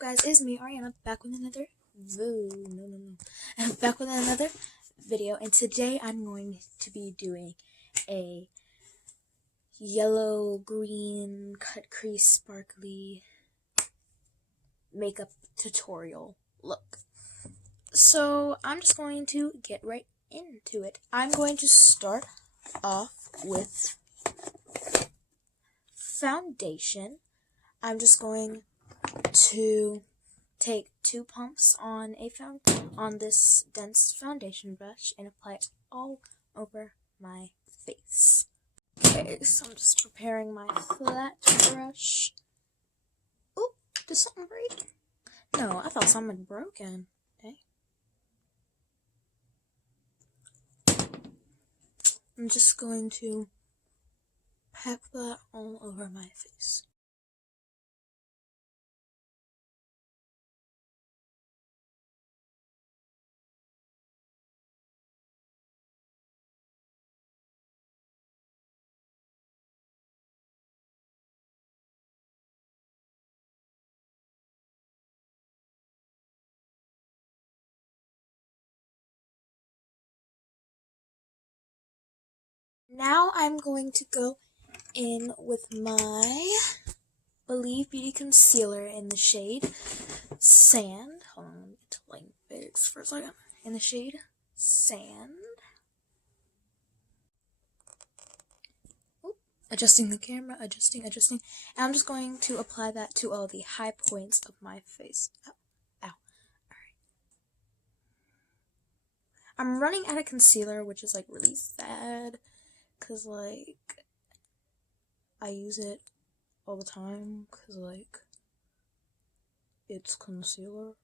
guys, it's me, Ariana, back with another back with another video, and today I'm going to be doing a yellow, green, cut crease, sparkly makeup tutorial look. So I'm just going to get right into it. I'm going to start off with foundation. I'm just going to take 2 pumps on this dense foundation brush and apply it all over my face. Okay, so I'm just preparing my flat brush. Oh, did something break? No, I thought something had broken. Okay. I'm just going to pack that all over my face. Now I'm going to go in with my Believe Beauty Concealer in the shade Sand. Hold on, let me get to light bigs for a second. In the shade Sand. Oop. Adjusting the camera, adjusting. And I'm just going to apply that to all the high points of my face. Ow. Alright. I'm running out of concealer, which is like really sad, because like I use it all the time, because like it's concealer.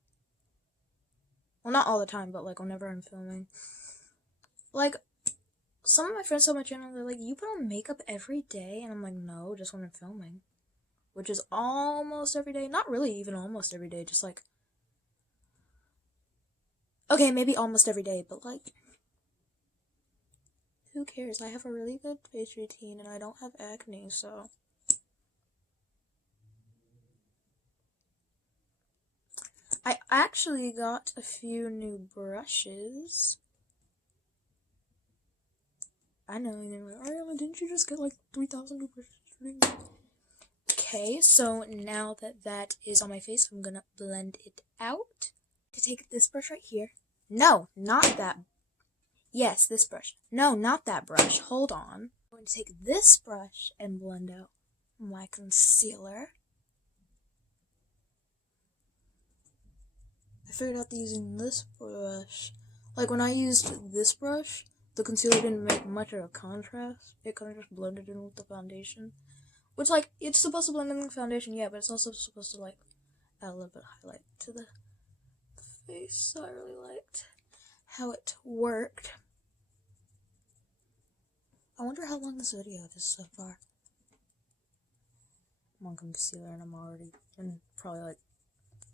Well, not all the time, but like whenever I'm filming. Like, some of my friends on my channel, they're like, you put on makeup every day? And I'm like, no, just when I'm filming. Which is almost every day. Not really even almost every day, just like, okay, maybe almost every day, but like, who cares? I have a really good face routine and I don't have acne, so. I actually got a few new brushes. I know, and they're like, Ariana, didn't you just get like 3,000 new brushes? Okay, so now that that is on my face, I'm gonna blend it out. To take this brush right here. No, not that. Yes, this brush. No, not that brush. Hold on. I'm going to take this brush and blend out my concealer. I figured out using this brush. Like when I used this brush, the concealer didn't make much of a contrast. It kind of just blended in with the foundation. Which, like, it's supposed to blend in with the foundation, yeah, but it's also supposed to, like, add a little bit of highlight to the face. So I really liked how it worked. I wonder how long this video is so far. I'm on concealer and I'm already probably like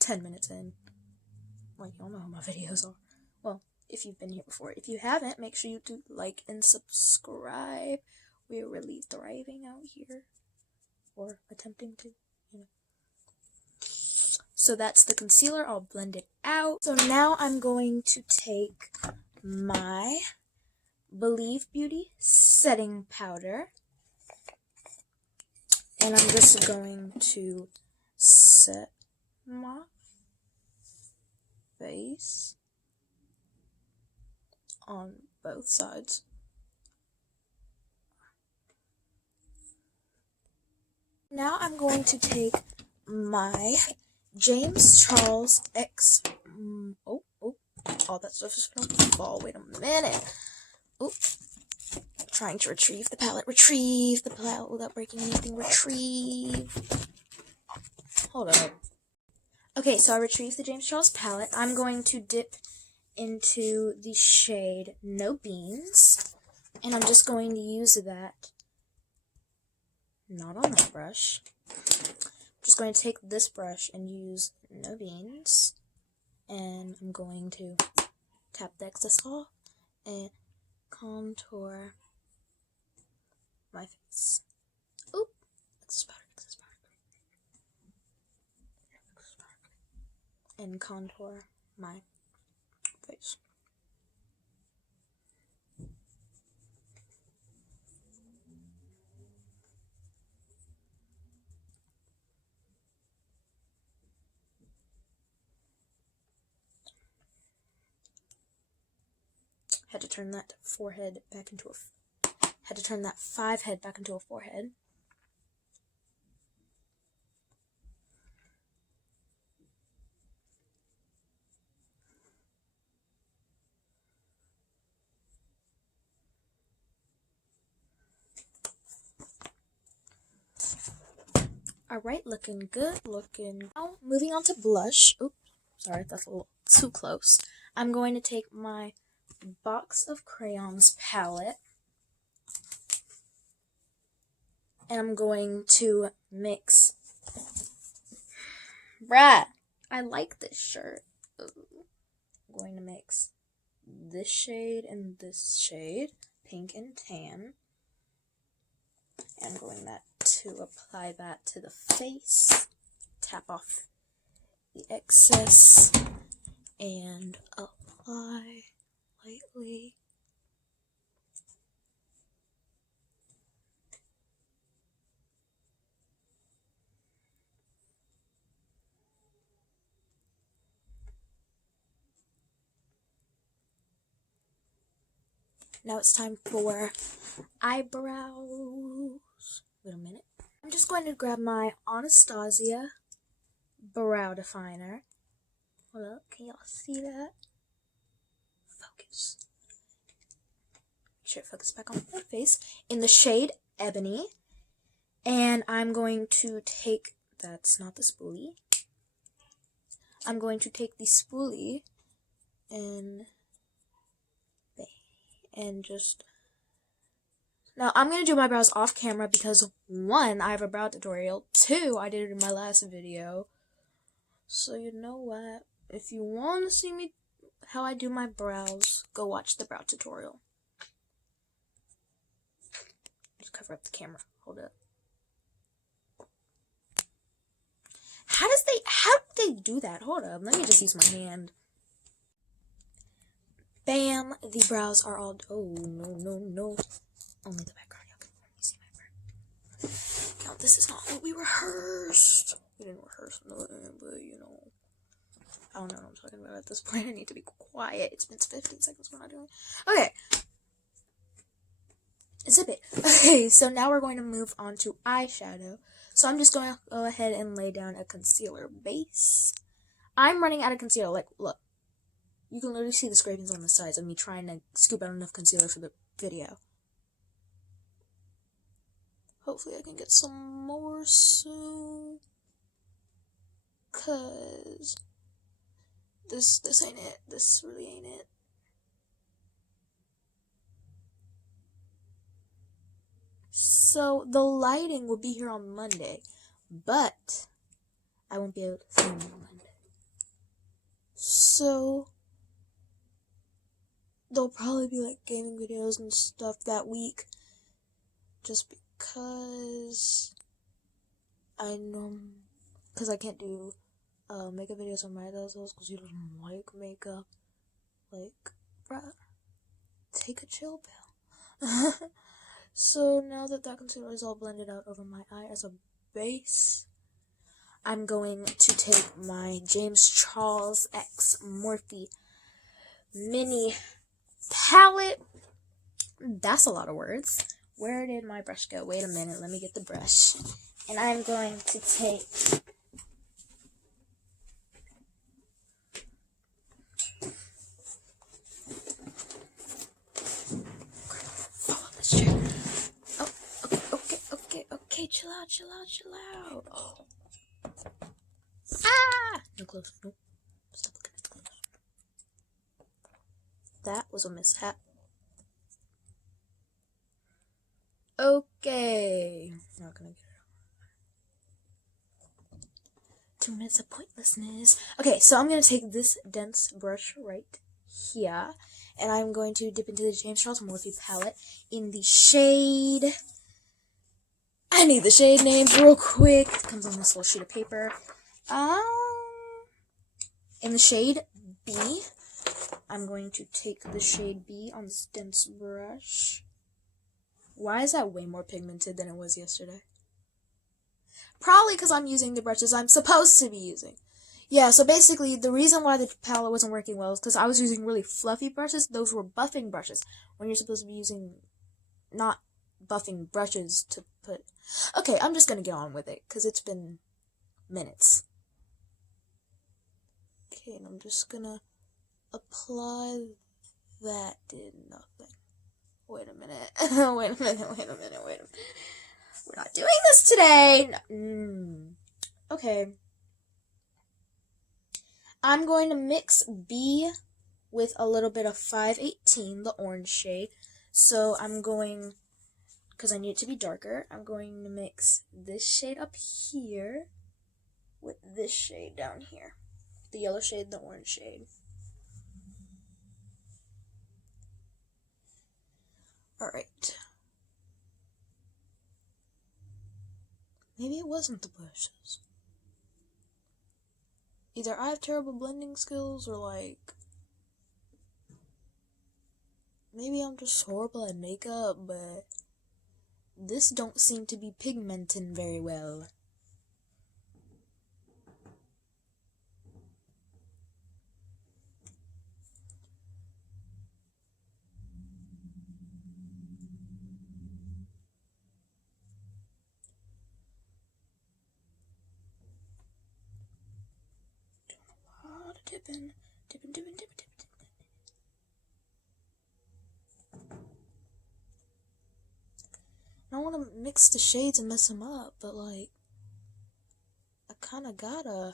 10 minutes in. Like, y'all know how my videos are. Well, if you've been here before. If you haven't, make sure you do like and subscribe. We're really thriving out here. Or attempting to, you know. So that's the concealer. I'll blend it out. So now I'm going to take my Believe Beauty setting powder. And I'm just going to set my face on both sides. Now I'm going to take my James Charles X. All that stuff is gonna fall. Wait a minute. Oh, trying to retrieve the palette. Retrieve the palette without breaking anything. Retrieve. Hold up. Okay, so I retrieved the James Charles palette. I'm going to dip into the shade No Beans, and I'm just going to use that. Not on that brush. I'm just going to take this brush and use No Beans, and I'm going to tap the excess off and contour my face. Oop! Excess powder. contour my face. Had to turn that forehead back into had to turn that 5 head back into a 4 head. Alright, looking good, Now, moving on to blush. Oops, sorry, that's a little too close. I'm going to take my Box of Crayons palette, and I'm going to mix. Brad, I like this shirt. I'm going to mix this shade and this shade, pink and tan. I'm going to apply that to the face, tap off the excess, and apply lightly. Now it's time for eyebrows. Wait a minute. I'm just going to grab my Anastasia brow definer. Hold up, can y'all see that? Focus. Make sure it focuses back on my face. In the shade Ebony. And I'm going to take, that's not the spoolie. I'm going to take the spoolie and just, now I'm going to do my brows off camera because 1, I have a brow tutorial, 2, I did it in my last video. So you know what, if you want to see me how I do my brows, go watch the brow tutorial. Just cover up the camera, hold it up. How do they do that? Hold up, let me just use my hand. Bam, the brows are all, oh, no. Only the background, y'all can only see my brow. Now, this is not what we rehearsed. We didn't rehearse nothing, but, you know, I don't know what I'm talking about at this point. I need to be quiet. It's been 15 seconds, we're not doing it. Okay. Zip it. Okay, so now we're going to move on to eyeshadow. So I'm just going to go ahead and lay down a concealer base. I'm running out of concealer. Like, look. You can literally see the scrapings on the sides of me trying to scoop out enough concealer for the video. Hopefully I can get some more soon. Cause this ain't it. This really ain't it. So the lighting will be here on Monday, but I won't be able to film on Monday. So there'll probably be like gaming videos and stuff that week, just because I can't do makeup videos on my dad's house because he doesn't like makeup. Like, bruh, take a chill pill. So now that concealer is all blended out over my eye as a base, I'm going to take my James Charles X Morphe mini palette. That's a lot of words. Where did my brush go? Wait a minute, let me get the brush. And I'm going to take okay, chill out. Oh. Ah! No close. Nope. Stop looking at the close. That was a mishap. Okay. Not gonna get it out. 2 minutes of pointlessness. Okay, so I'm gonna take this dense brush right here, and I'm going to dip into the James Charles Morphe palette in the shade. I need the shade names real quick. It comes on this little sheet of paper. in the shade B. I'm going to take the shade B on the stencil brush. Why is that way more pigmented than it was yesterday? Probably because I'm using the brushes I'm supposed to be using. Yeah, so basically, the reason why the palette wasn't working well is because I was using really fluffy brushes. Those were buffing brushes, when you're supposed to be using not buffing brushes to put... Okay, I'm just gonna get on with it, because it's been minutes. Okay, and I'm just gonna apply that. Did nothing. Wait a minute. Wait a minute. We're not doing this today. Okay. I'm going to mix B with a little bit of 518, the orange shade. So I'm going, because I need it to be darker, I'm going to mix this shade up here with this shade down here. The yellow shade, the orange shade. Alright. Maybe it wasn't the brushes. Either I have terrible blending skills or like... maybe I'm just horrible at makeup, but this don't seem to be pigmenting very well. Dipping. I don't want to mix the shades and mess them up, but like, I kind of gotta.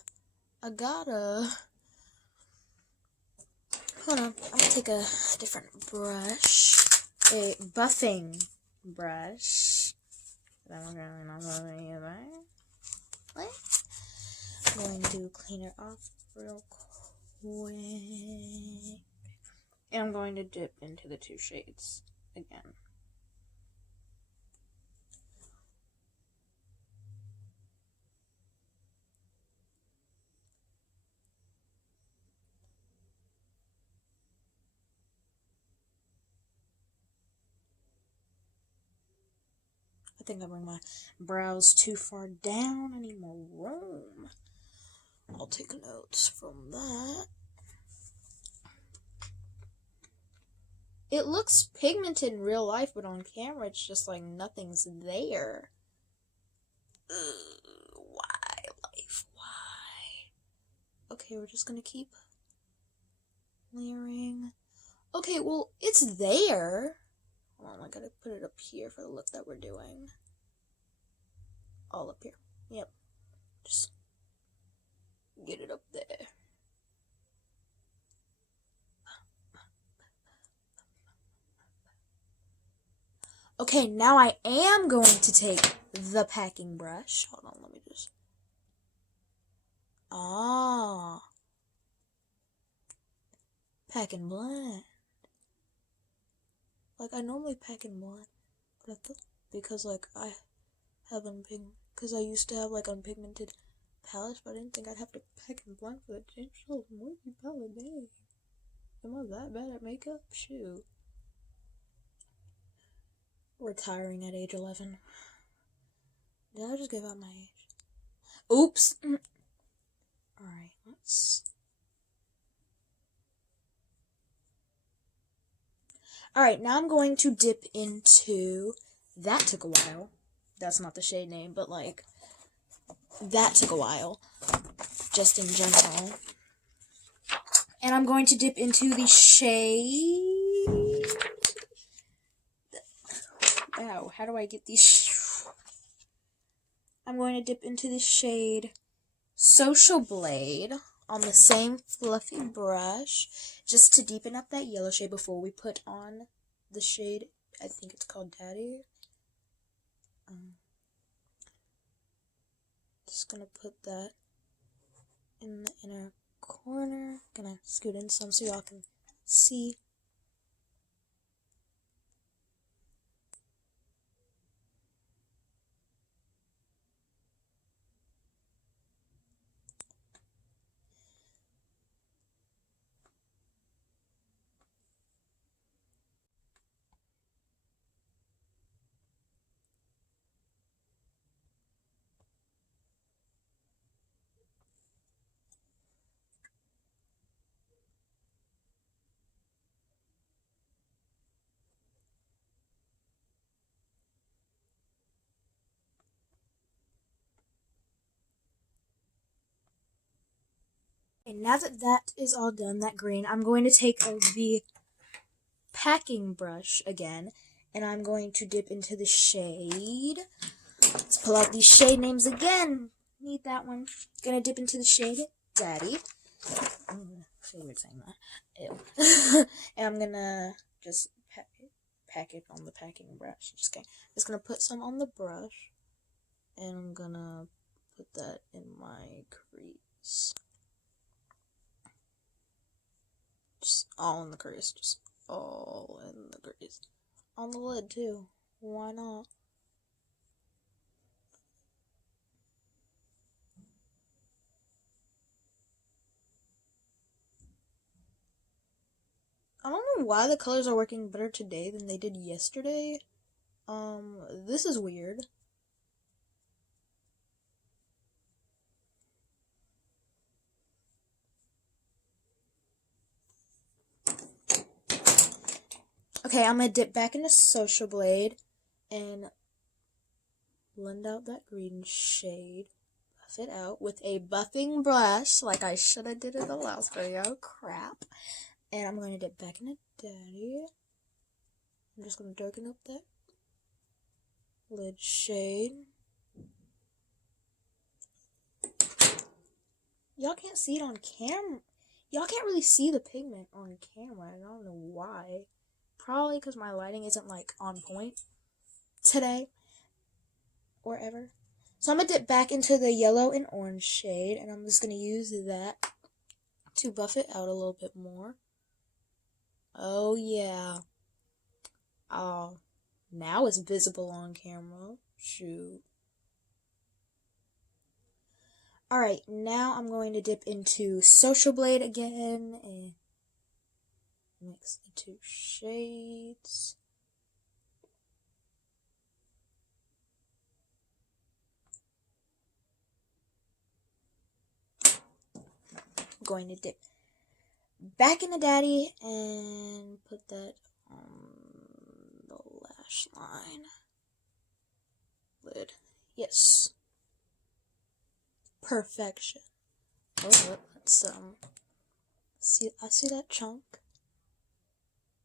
Hold on, I'm gonna take a different brush, a buffing brush. I'm going to clean it off real quick. And I'm going to dip into the two shades again. I think I bring my brows too far down. I need more room. I'll take notes from that. It looks pigmented in real life, but on camera it's just like nothing's there. Why, life? Why? Okay, we're just gonna keep layering. Okay, well, it's there. Hold on, I gotta put it up here for the look that we're doing. All up here. Yep. Just get it up there. Okay, now I am going to take the packing brush. Hold on, let me just... Pack and blend. Like, I normally pack and blend, but I thought, because, like, I have because I used to have, like, unpigmented palettes, but I didn't think I'd have to pack and blend for the James Charles Morphe palette. Dang. Am I that bad at makeup? Shoot. Retiring at age 11. Did I just give out my age? Oops. Alright, let's... Alright, now I'm going to dip into... That took a while. That's not the shade name, but like... That took a while. Just in general. And I'm going to dip into the shade... Wow, how do I get these... I'm going to dip into the shade Social Blade on the same fluffy brush, just to deepen up that yellow shade before we put on the shade, I think it's called Daddy. Just gonna put that in the inner corner. Gonna scoot in some so y'all can see. And now that that is all done, that green, I'm going to take the packing brush again, and I'm going to dip into the shade. Let's pull out these shade names again. Need that one. Gonna dip into the shade Daddy. I'm so weird saying that. Ew. And I'm gonna just pack it on the packing brush. Just gonna put some on the brush, and I'm gonna put that in my crease. Just all in the crease. Just all in the crease. On the lid too. Why not? I don't know why the colors are working better today than they did yesterday. This is weird. Okay, I'm gonna dip back into Social Blade and blend out that green shade. Buff it out with a buffing brush, like I should have did in the last video. Crap. And I'm going to dip back into Daddy. I'm just going to darken up that lid shade. Y'all can't see it on camera. Y'all can't really see the pigment on camera. I don't know why. Probably because my lighting isn't like on point today or ever. So I'm going to dip back into the yellow and orange shade, and I'm just going to use that to buff it out a little bit more. Oh yeah. Oh, now it's visible on camera. Shoot. Alright, now I'm going to dip into Social Blade again and mix the two shades. I'm going to dip back into Daddy and put that on the lash line. Lid. Yes. Perfection. Oh, let's see. I see that chunk.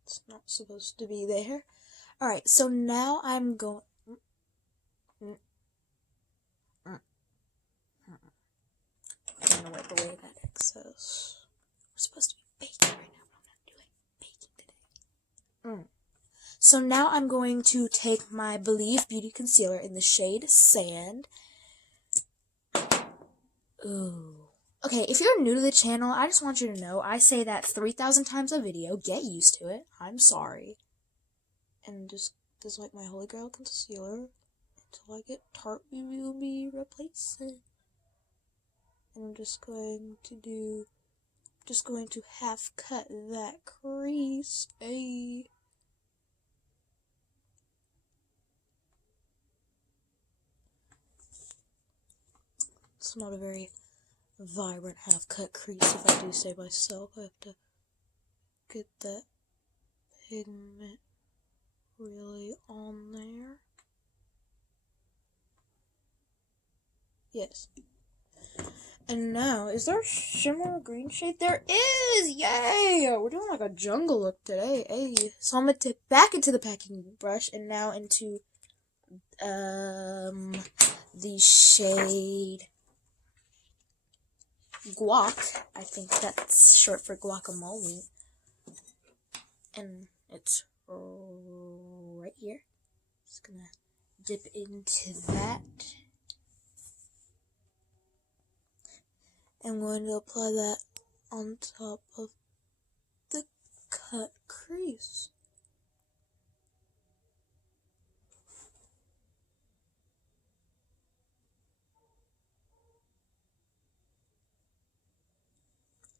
It's not supposed to be there. Alright, so now I'm going. I'm gonna wipe away that excess. We're supposed to be baking right now, but I'm not doing baking today. So now I'm going to take my Believe Beauty Concealer in the shade Sand. Ooh. Okay, if you're new to the channel, I just want you to know I say that 3,000 times a video. Get used to it. I'm sorry. And just like my Holy Grail concealer until I get Tarte BB replacement. And I'm just going to half cut that crease. Ay. It's not a very vibrant half cut crease, if I do say myself. I have to get that pigment really on there. Yes. And now, is there a shimmer green shade? There is! Yay! We're doing like a jungle look today. Hey. So I'm gonna dip back into the packing brush and now into the shade Guac. I think that's short for guacamole. And it's right here. Just gonna dip into that. I'm going to apply that on top of the cut crease.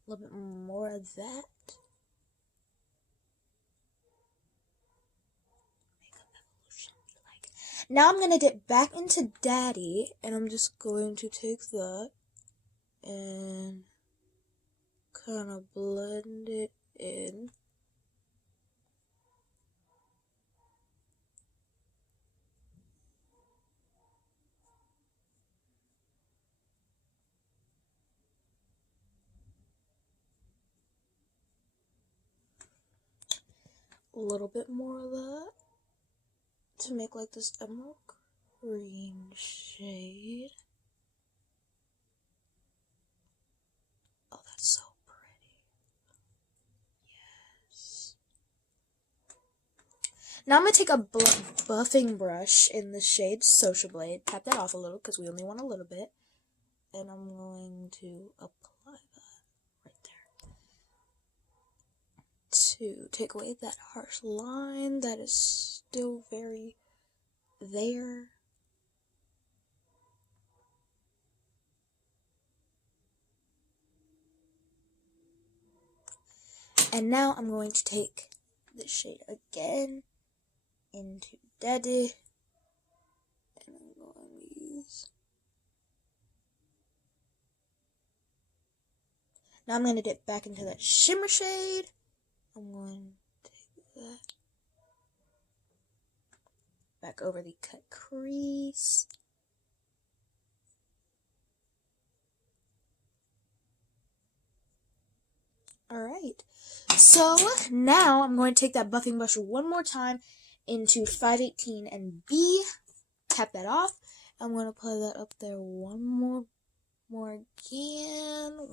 A little bit more of that. Now I'm going to dip back into Daddy, and I'm just going to take that and kind of blend it in. a little bit more of that to make like this emerald green shade. Oh, that's so pretty. Yes. Now I'm going to take a buffing brush in the shade Social Blade, tap that off a little because we only want a little bit, and I'm going to apply that right there to take away that harsh line that is still very there. And now I'm going to take this shade again into Daddy, and I'm going to use. Now I'm going to dip back into that shimmer shade. I'm going to take that back over the cut crease. Alright, so now I'm going to take that buffing brush one more time into 518 and B, tap that off. I'm going to apply that up there one more again.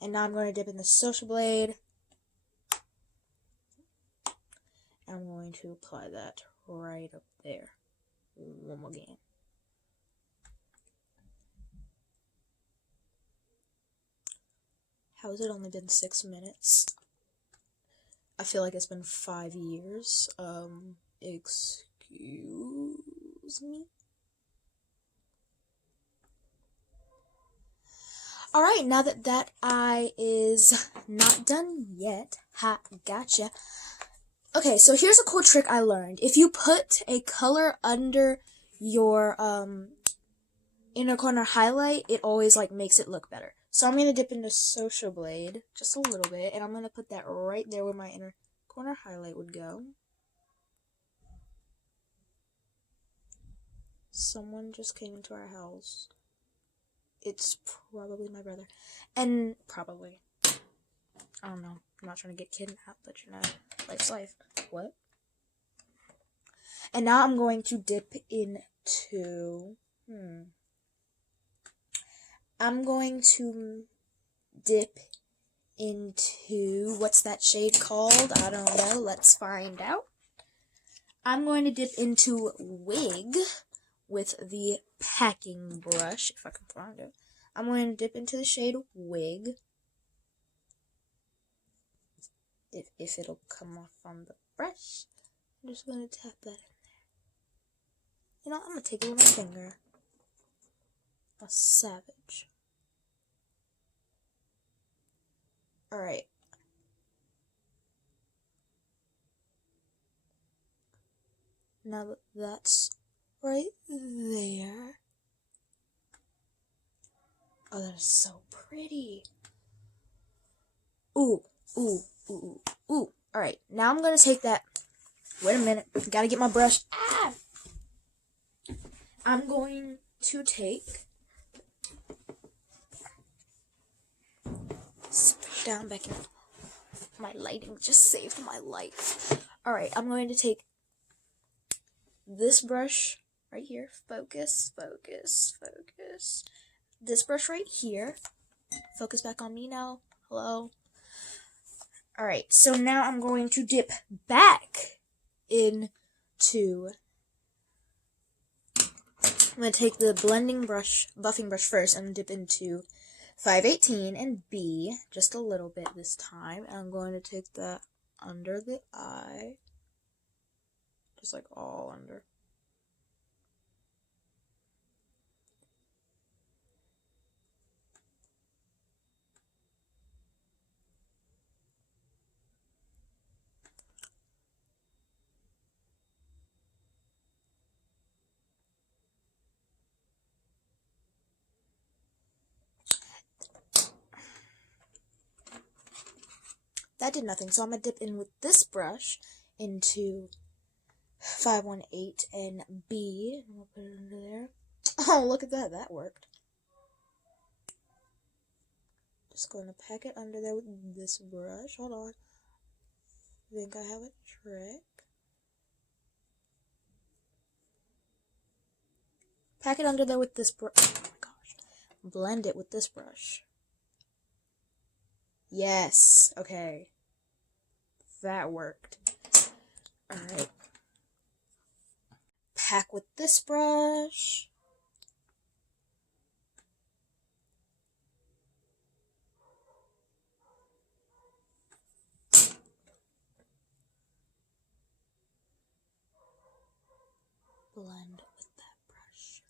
And now I'm going to dip in the Social Blade. I'm going to apply that right up there one more again. How has it only been 6 minutes? I feel like it's been 5 years. Excuse me? Alright, now that that eye is not done yet, ha, gotcha. Okay, so here's a cool trick I learned. If you put a color under your inner corner highlight, it always like makes it look better. So I'm going to dip into Social Blade just a little bit, and I'm going to put that right there where my inner corner highlight would go. Someone just came into our house. It's probably my brother. And probably. I don't know. I'm not trying to get kidnapped, but you know, life's life. What? And now I'm going to dip into... I'm going to dip into... What's that shade called? I don't know. Let's find out. I'm going to dip into Wig with the packing brush, if I can find it. I'm going to dip into the shade Wig. If it'll come off on the brush. I'm just going to tap that in there. You know, I'm going to take it with my finger. A savage. Alright. Now that that's right there. Oh, that is so pretty. Ooh, ooh, ooh, ooh. Alright, now I'm going to take that. Wait a minute. Gotta get my brush. Ah! I'm going to take... down back in. My lighting just saved my life. Alright, I'm going to take this brush right here. Focus, focus, focus. This brush right here. Focus back on me now. Hello. Alright, so now I'm going to dip back into... I'm going to take the blending brush, buffing brush first, and dip into 518 and B, just a little bit this time. And I'm going to take that under the eye. Just like all under. That did nothing, so I'm going to dip in with this brush into 518 and B. And we'll put it under there. Oh, look at that. That worked. Just going to pack it under there with this brush. Hold on. I think I have a trick. Pack it under there with this brush. Oh my gosh. Blend it with this brush. Yes. Okay. That worked. Alright. Pack with this brush. Blend with that brush.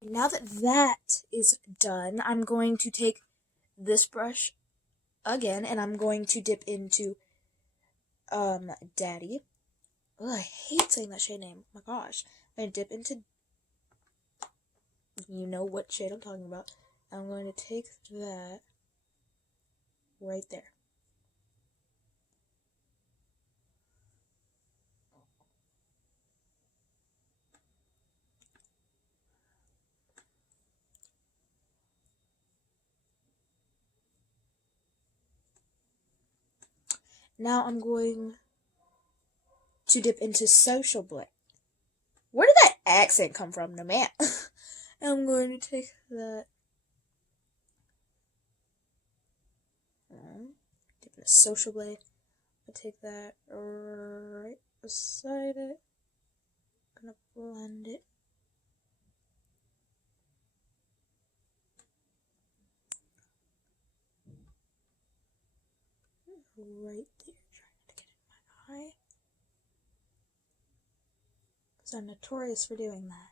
Now that that is done, I'm going to take this brush again and I'm going to dip into Daddy. Ugh, I hate saying that shade name. Oh my gosh. I'm going to dip into, you know what shade I'm talking about. I'm going to take that right there. Now I'm going to dip into Social Blade. Where did that accent come from? No, man. I'm going to take that. Dip into Social Blade. I'll take that right beside it. I'm gonna blend it. Right there, trying to get it in my eye. Because I'm notorious for doing that.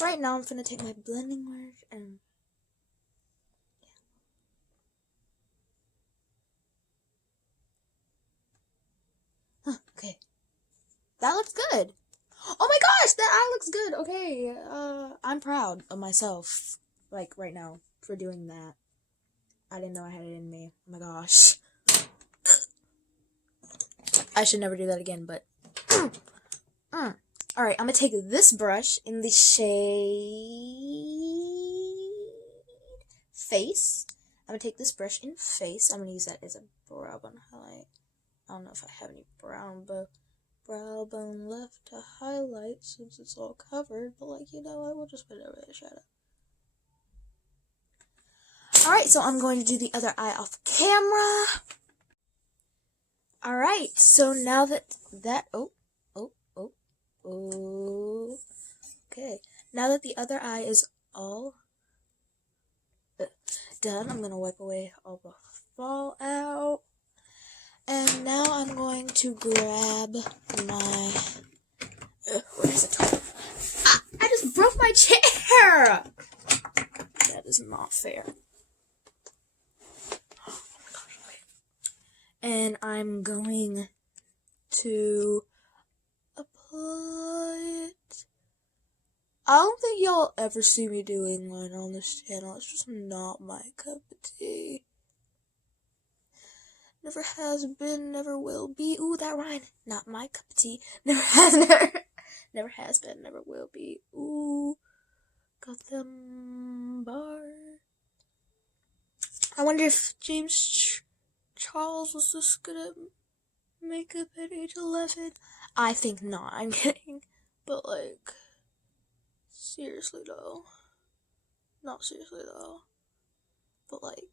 Right now, I'm gonna take my blending brush and okay. That looks good. Oh my gosh, that eye looks good. Okay, I'm proud of myself, like, right now, for doing that. I didn't know I had it in me. Oh my gosh. I should never do that again, but alright, I'm gonna take this brush in the shade Face. I'm gonna take this brush in Face. I'm gonna use that as a brow bone highlight. I don't know if I have any brow bone left to highlight since it's all covered, but like, you know, I will just put it over the shadow. Alright, so I'm going to do the other eye off camera. Alright, so now that okay. Now that the other eye is all done, I'm going to wipe away all the fallout. And now I'm going to grab my... where is it? Ah, I just broke my chair! That is not fair. Oh my gosh, okay. And I'm going to apply it. I don't think y'all ever see me doing one on this channel. It's just not my cup of tea. Never has been, never will be. Ooh, that rhyme. Not my cup of tea. Never has been, never will be. Ooh, got them bars. I wonder if James Charles was this good at makeup at age 11. I think not. I'm kidding. But like, seriously though. Not seriously though. But like,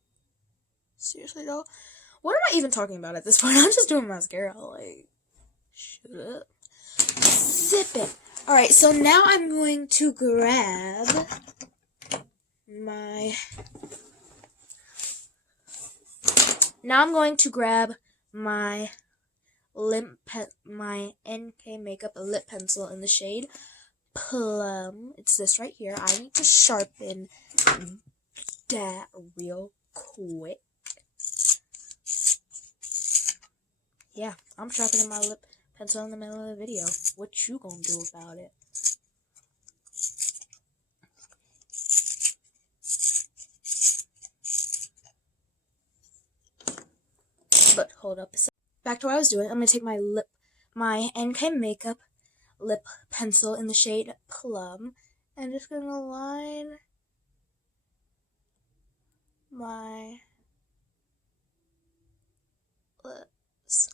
seriously though. What am I even talking about at this point? I'm just doing mascara. Like, shut up. Zip it. Alright, so now I'm going to grab my... my NK Makeup lip pencil in the shade Plum. It's this right here. I need to sharpen that real quick. Yeah, I'm sharpening my lip pencil in the middle of the video. What you gonna do about it? But hold up a sec. Back to what I was doing. I'm gonna take my NK Makeup lip pencil in the shade Plum, and just gonna line my lips.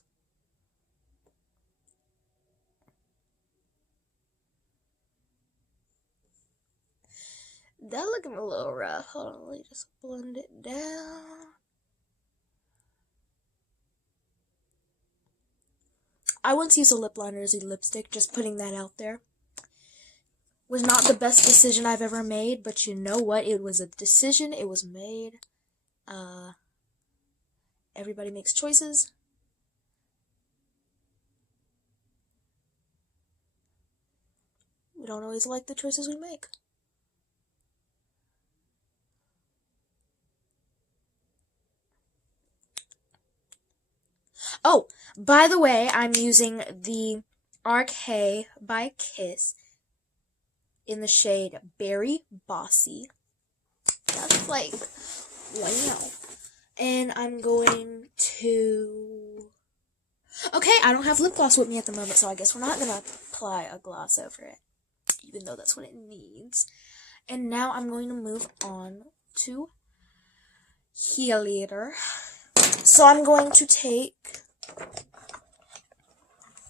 That looking a little rough. Hold on, let me just blend it down. I once used a lip liner as a lipstick, just putting that out there. Was not the best decision I've ever made, but you know what? It was a decision. It was made. Everybody makes choices. We don't always like the choices we make. Oh, by the way, I'm using the RK by Kiss in the shade Berry Bossy. That's like, wow. And I'm going to... Okay, I don't have lip gloss with me at the moment, so I guess we're not going to apply a gloss over it, even though that's what it needs. And now I'm going to move on to highlighter. So I'm going to take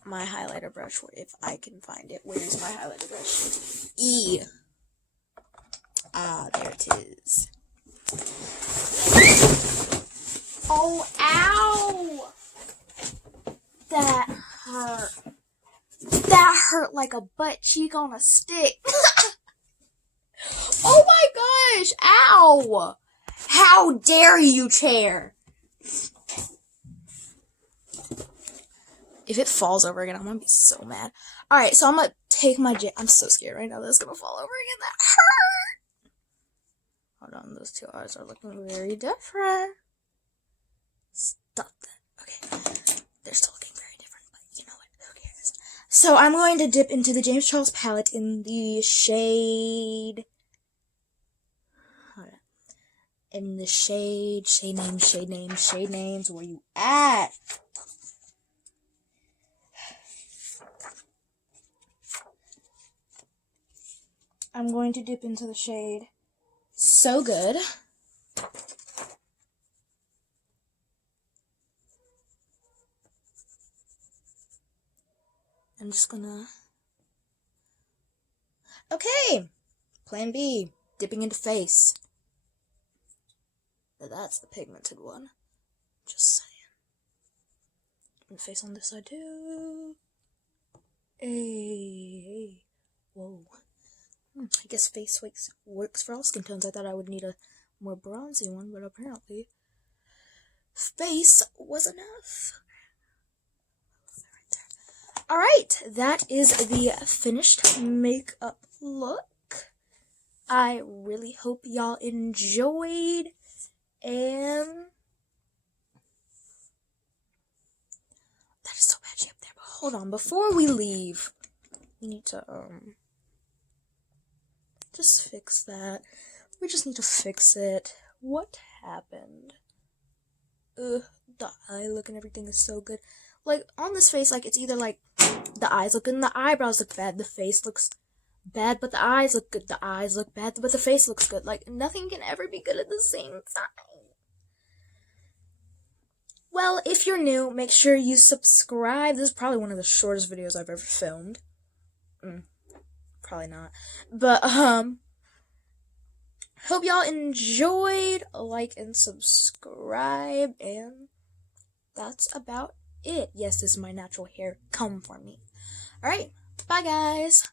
my highlighter brush, if I can find it. Where is my highlighter brush? E. Ah, there it is. Oh, ow! That hurt. That hurt like a butt cheek on a stick. Oh my gosh! Ow! How dare you, chair! If it falls over again, I'm gonna be so mad. Alright, so I'm gonna take my I'm so scared right now that it's gonna fall over again. That hurt! Hold on, those two eyes are looking very different. Stop that. Okay. They're still looking very different, but you know what? Who cares? So I'm going to dip into the James Charles palette in the shade... Hold on. In the shade names, where you at? I'm going to dip into the shade So Good. I'm just gonna... Okay! Plan B. Dipping into face. That's the pigmented one. Just saying. And face on this side too. Hey. Whoa. I guess face works for all skin tones. I thought I would need a more bronzy one, but apparently face was enough. Alright, that is the finished makeup look. I really hope y'all enjoyed, and that is so patchy up there, but hold on, before we leave, we need to, just fix that. We just need to fix it. What happened? The eye look and everything is so good. Like, on this face, like, it's either, like, the eyes look good and the eyebrows look bad, the face looks bad, but the eyes look good, the eyes look bad, but the face looks good. Like, nothing can ever be good at the same time. Well, if you're new, make sure you subscribe. This is probably one of the shortest videos I've ever filmed. Probably not. But, hope y'all enjoyed. Like and subscribe, and that's about it. Yes, this is my natural hair. Come for me. Alright, bye guys.